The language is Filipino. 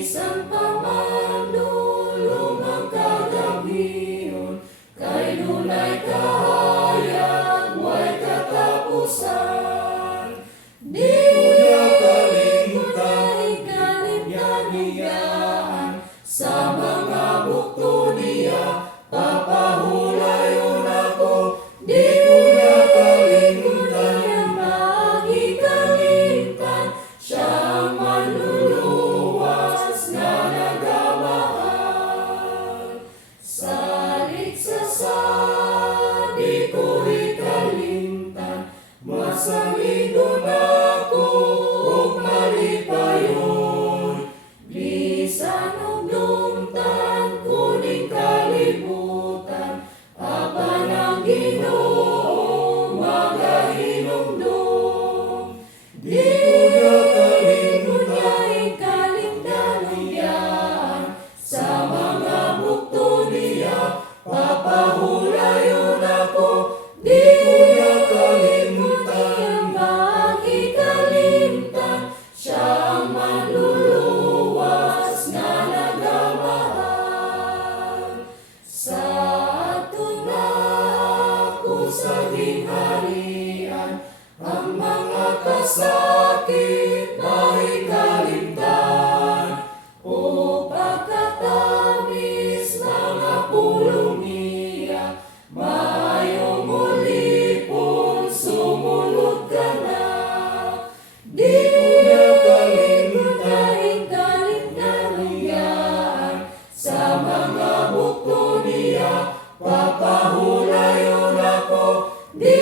Bisan pa man dulong kagabiyon, kay dunay kahayag way katapusan. Di kuya kalimtan sa mga bukto niya, papahulayon ako. Di kuya kalimtan, magikalimtan, siyang manluluwas nga nagamahal. Salit sa di ko ikalimtan, masagigon ako ug malipayon. Bisan og dumtan kuning kalibutan, apan ang Ginoo magahinumdum. Di kuya kalimtan sa mga bukto niya, papahulayon ako. Di kuya kalimtan, magikalimtan, siyang manluluwas nga nagamahal. Sa aton na ako sa gingharian, ang mga kasakit mahikalimtan, o pagkatamis mga pulong niya, maayong ulipon sumulod ka na. Di kuya kalimtan sa mga bukto niya, papahulayon ako. Di